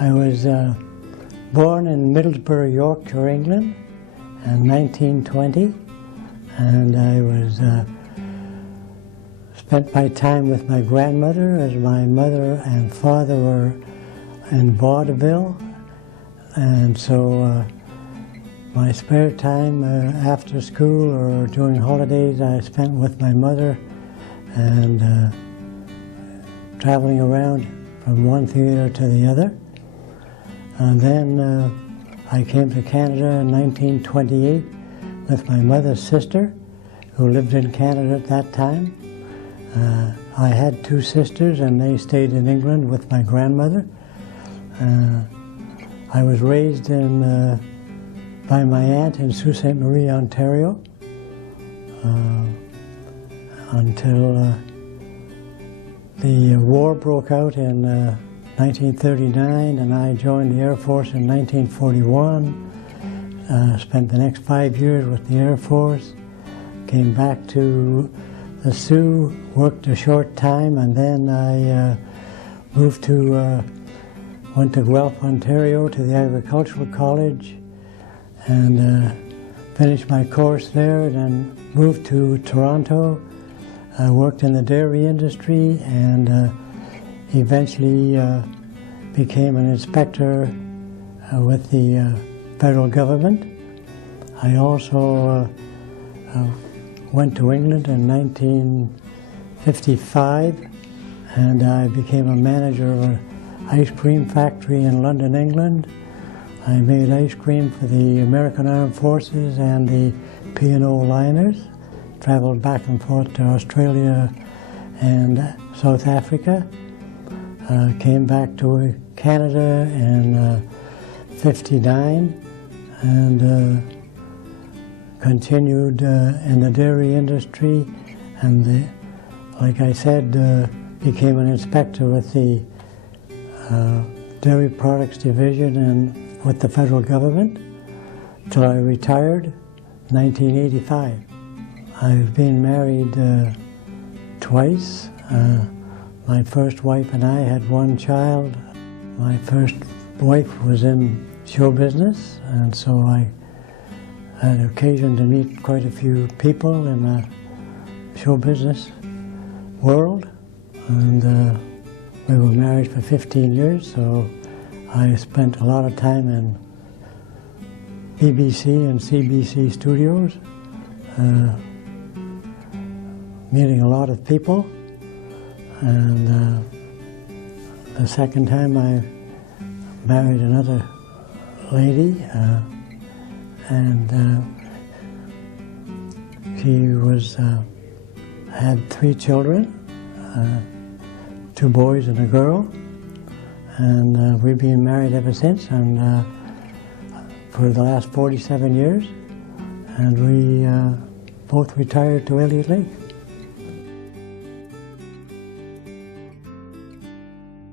I was born in Middlesbrough, Yorkshire, England in 1920, and I was spent my time with my grandmother as my mother and father were in vaudeville, and so my spare time after school or during holidays I spent with my mother and traveling around from one theater to the other. And then I came to Canada in 1928 with my mother's sister, who lived in Canada at that time. I had two sisters and they stayed in England with my grandmother. I was raised by my aunt in Sault Ste. Marie, Ontario, until the war broke out in 1939, and I joined the Air Force in 1941. Spent the next 5 years with the Air Force, came back to the Sioux, worked a short time, and then I went to Guelph, Ontario to the Agricultural College and finished my course there, and then moved to Toronto. I worked in the dairy industry and eventually became an inspector with the federal government. I also went to England in 1955 and I became a manager of an ice cream factory in London, England. I made ice cream for the American Armed Forces and the P&O liners. Traveled back and forth to Australia and South Africa. Came back to Canada in '59 and continued in the dairy industry, and like I said, became an inspector with the Dairy Products Division and with the federal government till I retired in 1985. I've been married twice. My first wife and I had one child. My first wife was in show business, and so I had occasion to meet quite a few people in the show business world. And we were married for 15 years, so I spent a lot of time in BBC and CBC studios, meeting a lot of people. And the second time I married another lady, and she had 3 children, 2 boys and a girl, and we've been married ever since, and for the last 47 years, and we both retired to Elliot Lake.